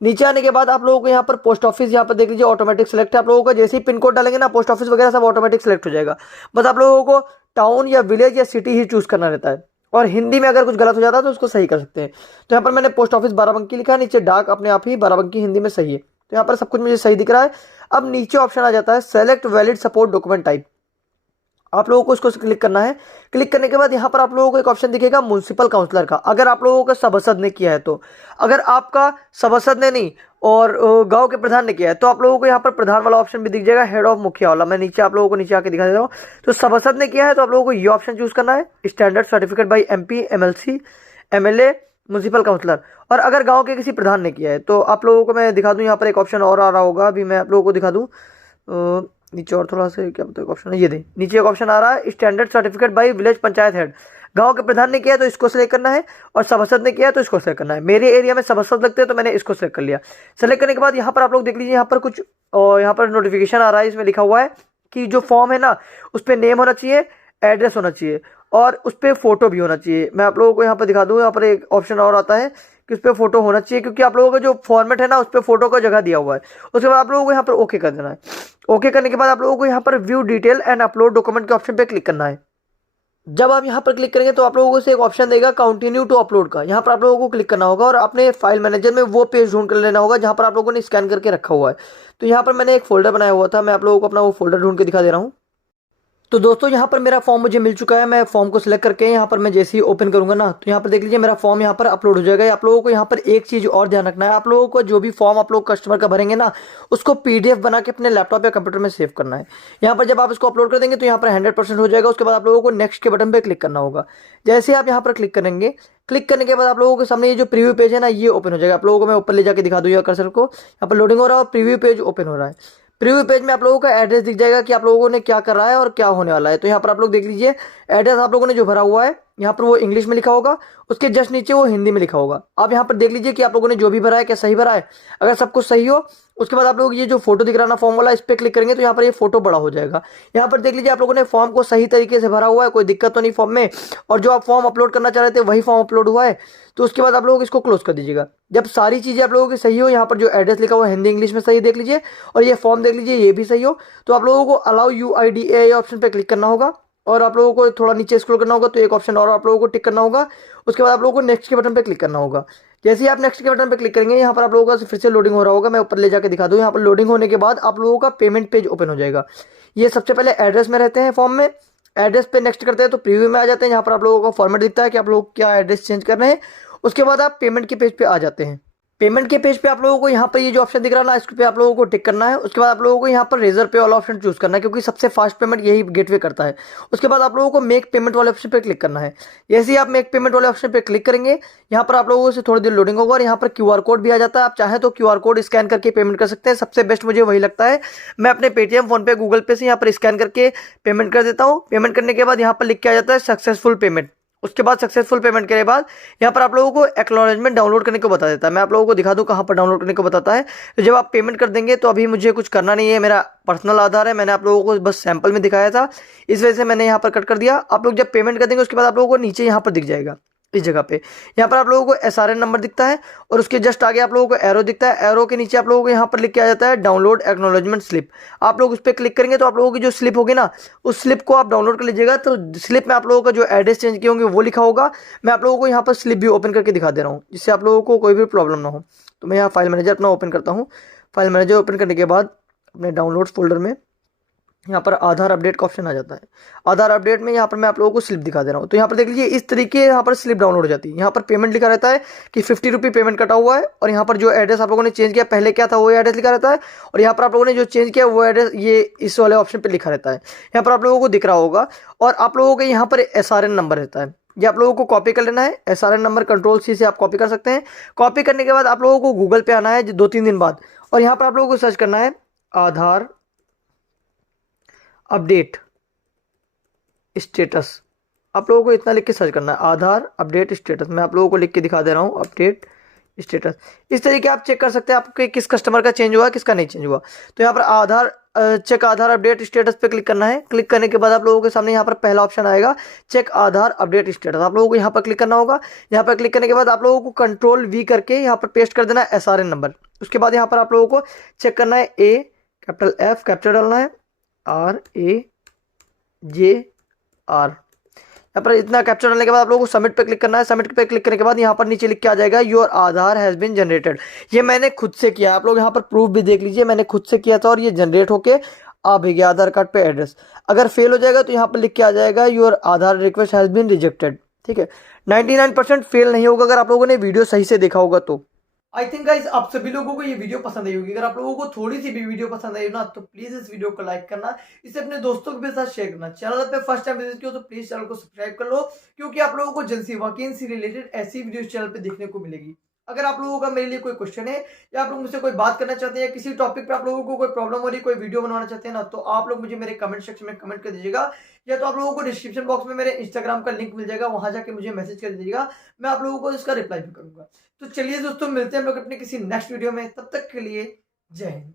नीचे आने के बाद आप लोगों को यहाँ पर पोस्ट ऑफिस, यहाँ पर देख लीजिए ऑटोमेटिक सेलेक्ट है। आप लोगों का जैसे ही पिन कोड डालेंगे ना, पोस्ट ऑफिस वगैरह सब ऑटोमेटिक सेलेक्ट हो जाएगा। बस आप लोगों को टाउन या विलेज या सिटी ही चूज करना रहता है, और हिंदी में अगर कुछ गलत हो जाता है तो उसको सही कर सकते हैं। तो यहाँ पर मैंने पोस्ट ऑफिस बाराबंकी लिखा है, नीचे डाक अपने आप ही बाराबंकी हिंदी में सही है। तो यहाँ पर सब कुछ मुझे सही दिख रहा है। अब नीचे ऑप्शन आ जाता है select valid support document type, आप लोगों को उसको क्लिक करना है। क्लिक करने के बाद यहाँ पर आप लोगों को एक ऑप्शन दिखेगा म्युनिसिपल काउंसलर का, अगर आप लोगों का सभासद ने किया है तो। अगर आपका सभासद ने नहीं और गांव के प्रधान ने किया है, तो आप लोगों को यहाँ पर प्रधान वाला ऑप्शन भी दिख जाएगा, हेड ऑफ मुखिया वाला। मैं नीचे आप लोगों को नीचे आके दिखा देता हूँ। तो सभासद ने किया है तो आप लोगों को ये ऑप्शन चूज करना है, standard certificate by MP, MLC, MLA municipal councillor, और अगर गांव के किसी प्रधान ने किया है तो आप लोगों को मैं दिखा दूं, यहाँ पर एक ऑप्शन और आ रहा होगा, अभी मैं आप लोगों को दिखा दूं। नीचे और थोड़ा सा क्या बताओ ऑप्शन है, ये दे नीचे एक ऑप्शन आ रहा है, standard certificate bye village panchayat head. गांव के प्रधान ने किया है तो इसको सिलेक्ट करना है, और सभासद ने किया है तो इसको सिलेक्ट करना है। मेरे एरिया में सभासद लगते हैं तो मैंने इसको सिलेक्ट कर लिया। सेलेक्ट करने के बाद यहाँ पर आप लोग देख लीजिए, यहाँ पर कुछ यहाँ पर नोटिफिकेशन आ रहा है, इसमें लिखा हुआ है कि जो फॉर्म है ना उस पर नेम होना चाहिए, एड्रेस होना चाहिए, और उस पर फोटो भी होना चाहिए। मैं आप लोगों को यहाँ पर दिखा दूँ, यहाँ पर एक ऑप्शन और आता है कि उस पर फोटो होना चाहिए, क्योंकि आप लोगों का जो फॉर्मेट है ना उस पर फोटो का जगह दिया हुआ है। उसके बाद आप लोगों को यहाँ पर ओके कर देना है। ओके करने के बाद आप लोगों को यहाँ पर view detail and upload document के ऑप्शन पे क्लिक करना है। जब आप यहाँ पर क्लिक करेंगे तो आप लोगों को एक ऑप्शन देगा कंटिन्यू टू अपलोड का, यहाँ पर आप लोगों को क्लिक करना होगा और अपने फाइल मैनेजर में वो पेज ढूंढ कर लेना होगा जहाँ पर आप लोगों ने स्कैन करके रखा हुआ है। तो यहाँ पर मैंने एक फोल्डर बनाया हुआ था, मैं आप लोगों को अपना वो फोल्डर ढूंढ के दिखा दे रहा हूँ। तो दोस्तों यहाँ पर मेरा फॉर्म मुझे मिल चुका है। मैं फॉर्म को सिलेक्ट करके यहाँ पर मैं जैसे ही ओपन करूंगा ना तो यहाँ पर देख लीजिए मेरा फॉर्म यहाँ पर अपलोड हो जाएगा। आप लोगों को यहाँ पर एक चीज़ और ध्यान रखना है, आप लोगों को जो भी फॉर्म आप लोग कस्टमर का भरेंगे ना उसको PDF बना के अपने लैपटॉप या कंप्यूटर में सेव करना है। यहाँ पर जब आप इसको अपलोड कर देंगे तो यहाँ पर 100% हो जाएगा। उसके बाद आप लोगों को नेक्स्ट के बटन पर क्लिक करना होगा। जैसे आप यहाँ पर क्लिक करेंगे, क्लिक करने के बाद आप लोगों के सामने ये जो प्रीव्यू पेज है ना ये ओपन हो जाएगा। आप लोगों को मैं ऊपर ले जाके दिखा दूँ या कर्सर को, यहाँ पर लोडिंग हो रहा है और प्रीव्यू पेज ओपन हो रहा है। प्रीव्यू पेज में आप लोगों का एड्रेस दिख जाएगा कि आप लोगों ने क्या कर रहा है और क्या होने वाला है। तो यहाँ पर आप लोग देख लीजिए एड्रेस आप लोगों ने जो भरा हुआ है यहाँ पर वो इंग्लिश में लिखा होगा, उसके जस्ट नीचे वो हिंदी में लिखा होगा। आप यहाँ पर देख लीजिए कि आप लोगों ने जो भी भरा है क्या सही भरा है। अगर सब कुछ सही हो उसके बाद आप लोग ये जो फोटो दिख रहा है ना फॉर्म वाला, इस पर क्लिक करेंगे तो यहाँ पर ये फोटो बड़ा हो जाएगा। यहाँ पर देख लीजिए आप लोगों ने फॉर्म को सही तरीके से भरा हुआ है, कोई दिक्कत तो नहीं फॉर्म में, और जो आप फॉर्म अपलोड करना चाह रहे थे वही फॉर्म अपलोड हुआ है। तो उसके बाद आप लोग इसको क्लोज कर दीजिएगा। जब सारी चीज़ें आप लोगों की सही हो, यहाँ पर जो एड्रेस लिखा हुआ है हिंदी इंग्लिश में सही देख लीजिए, और ये फॉर्म देख लीजिए ये भी सही हो, तो आप लोगों को अलाउ UIDAI ऑप्शन पर क्लिक करना होगा और आप लोगों को थोड़ा नीचे स्क्रॉल करना होगा तो एक ऑप्शन और आप लोगों को टिक करना होगा। उसके बाद आप लोगों को नेक्स्ट के बटन पे क्लिक करना होगा। जैसे ही आप नेक्स्ट के बटन पे क्लिक करेंगे यहाँ पर आप लोगों का फिर से लोडिंग हो रहा होगा। मैं ऊपर ले जाकर दिखा दूँ, यहाँ पर लोडिंग होने के बाद आप लोगों का पेमेंट पेज ओपन हो जाएगा। ये सबसे पहले एड्रेस में रहते हैं फॉर्म में, एड्रेस पे नेक्स्ट करते हैं तो प्रीव्यू में आ जाते हैं, यहाँ पर आप लोगों का फॉर्मेट दिखता है कि आप लोग क्या एड्रेस चेंज कर रहे हैं। उसके बाद आप पेमेंट के पेज पे आ जाते हैं। पेमेंट के पेज पे आप लोगों को यहाँ पर ये जो ऑप्शन दिख रहा है ना इस पे आप लोगों को टिक करना है। उसके बाद आप लोगों को यहाँ पर रेजर पे वाला ऑप्शन चूज करना है, क्योंकि सबसे फास्ट पेमेंट यही गेटवे करता है। उसके बाद आप लोगों को मेक पेमेंट वाले ऑप्शन पे क्लिक करना है। जैसे ही आप मेक पेमेंट वाले ऑप्शन पे क्लिक करेंगे यहाँ पर आप लोगों से थोड़ी देर लोडिंग होगा और यहाँ पर QR कोड भी आ जाता है। आप चाहे तो QR कोड स्कैन करके पेमेंट कर सकते हैं, सबसे बेस्ट मुझे वही लगता है। मैं अपने पेटीएम, फोन पे, गूगल पे से यहाँ पर स्कैन करके पेमेंट कर देता हूँ। पेमेंट करने के बाद यहाँ पर लिख के आ जाता है सक्सेसफुल पेमेंट। उसके बाद सक्सेसफुल पेमेंट के बाद यहाँ पर आप लोगों को एक्नॉलेजमेंट डाउनलोड करने को बता देता है। मैं आप लोगों को दिखा दूँ कहाँ पर डाउनलोड करने को बताता है। तो जब आप पेमेंट कर देंगे तो अभी मुझे कुछ करना नहीं है, मेरा पर्सनल आधार है, मैंने आप लोगों को बस सैंपल में दिखाया था, इस वजह से मैंने यहाँ पर कट कर दिया। आप लोग जब पेमेंट कर देंगे उसके बाद आप लोगों को नीचे यहाँ पर दिख जाएगा इस जगह पे, यहाँ पर आप लोगों को SRN नंबर दिखता है और उसके जस्ट आगे आप लोगों को एरो दिखता है। एरो के नीचे आप लोगों को यहाँ पर लिख के आ जाता है डाउनलोड एक्नॉलेजमेंट स्लिप। आप लोग उस पर क्लिक करेंगे तो आप लोगों की जो स्लिप होगी ना उस स्लिप को आप डाउनलोड कर लीजिएगा। तो स्लिप में आप लोगों का जो एड्रेस चेंज किए होंगे वो लिखा होगा। मैं आप लोगों को यहाँ पर स्लिप भी ओपन करके दिखा दे रहा हूँ जिससे आप लोगों को कोई भी प्रॉब्लम ना हो। तो मैं यहाँ फाइल मैनेजर अपना ओपन करता हूँ। फाइल मैनेजर ओपन करने के बाद अपने डाउनलोड्स फोल्डर में यहाँ पर आधार अपडेट का ऑप्शन आ जाता है। आधार अपडेट में यहाँ पर मैं आप लोगों को स्लिप दिखा दे रहा हूँ। तो यहाँ पर देख लीजिए इस तरीके यहाँ पर स्लिप डाउनलोड हो जाती है। यहाँ पर पेमेंट लिखा रहता है कि 50 रुपये पेमेंट कटा हुआ है, और यहाँ पर जो एड्रेस आप लोगों ने चेंज किया पहले क्या था वो एड्रेस लिखा रहता है, और यहाँ पर आप लोगों ने जो चेंज किया वो एड्रेस ये इस वाले ऑप्शन पर लिखा रहता है। यहाँ पर आप लोगों को दिख रहा होगा, और आप लोगों के यहाँ पर SRN नंबर रहता है। ये आप लोगों को कॉपी कर लेना है। SRN नंबर Ctrl+C से आप कॉपी कर सकते हैं। कॉपी करने के बाद आप लोगों को गूगल पे आना है 2-3 दिन बाद, और यहाँ पर आप लोगों को सर्च करना है आधार अपडेट स्टेटस। आप लोगों को इतना लिख के सर्च करना है आधार अपडेट स्टेटस। मैं आप लोगों को लिख के दिखा दे रहा हूँ अपडेट स्टेटस। इस तरीके आप चेक कर सकते हैं आपके किस कस्टमर का चेंज हुआ किसका नहीं चेंज हुआ। तो यहाँ पर आधार चेक आधार अपडेट स्टेटस पे क्लिक करना है। क्लिक करने के बाद आप लोगों के सामने यहाँ पर पहला ऑप्शन आएगा चेक आधार अपडेट स्टेटस। आप लोगों को यहाँ पर क्लिक करना होगा। यहाँ पर क्लिक करने के बाद आप लोगों को Ctrl+V करके यहाँ पर पेस्ट कर देना है SRN नंबर। उसके बाद यहाँ पर आप लोगों को चेक करना है A कैपिटल F कैपिटल डालना है RAJR। यहाँ पर इतना कैप्चर डालने के बाद आप लोगों को सबमिट पे क्लिक करना है। सबमिट पे क्लिक करने के बाद यहाँ पर नीचे लिख के आ जाएगा your Aadhaar has been generated. ये मैंने खुद से किया, आप लोग यहाँ पर प्रूफ भी देख लीजिए, मैंने खुद से किया था और ये जनरेट होके आ भी गया आधार कार्ड पे एड्रेस। अगर फेल हो जाएगा तो यहाँ पर लिख के आ जाएगा your Aadhaar request has been rejected. ठीक है, 99% फेल नहीं होगा अगर आप लोगों ने वीडियो सही से देखा होगा तो। आई थिंक गाइस आप सभी लोगों को ये वीडियो पसंद आई होगी। अगर आप लोगों को थोड़ी सी भी वीडियो पसंद आई हो ना, तो प्लीज इस वीडियो को लाइक करना, इसे अपने दोस्तों के साथ शेयर करना। चैनल पे फर्स्ट टाइम विजिट किया तो प्लीज चैनल को सब्सक्राइब कर लो, क्योंकि आप लोगों को एजेंसी वैकेंसी रिलेटेड ऐसी वीडियो चैनल पे देखने को मिलेगी। अगर आप लोगों का मेरे लिए कोई क्वेश्चन है, या आप लोग मुझसे कोई बात करना चाहते हैं, या किसी टॉपिक पे आप लोगों को कोई प्रॉब्लम हो रही है, कोई वीडियो बनवाना चाहते हैं ना, तो आप लोग मुझे मेरे कमेंट सेक्शन में कमेंट कर दीजिएगा, या तो आप लोगों को डिस्क्रिप्शन बॉक्स में मेरे इंस्टाग्राम का लिंक मिल जाएगा, वहां जाके मुझे मैसेज कर दीजिएगा, मैं आप लोगों को इसका रिप्लाई भी करूंगा। तो चलिए दोस्तों, मिलते हैं हम लोग अपने किसी नेक्स्ट वीडियो में, तब तक के लिए जय हिंद।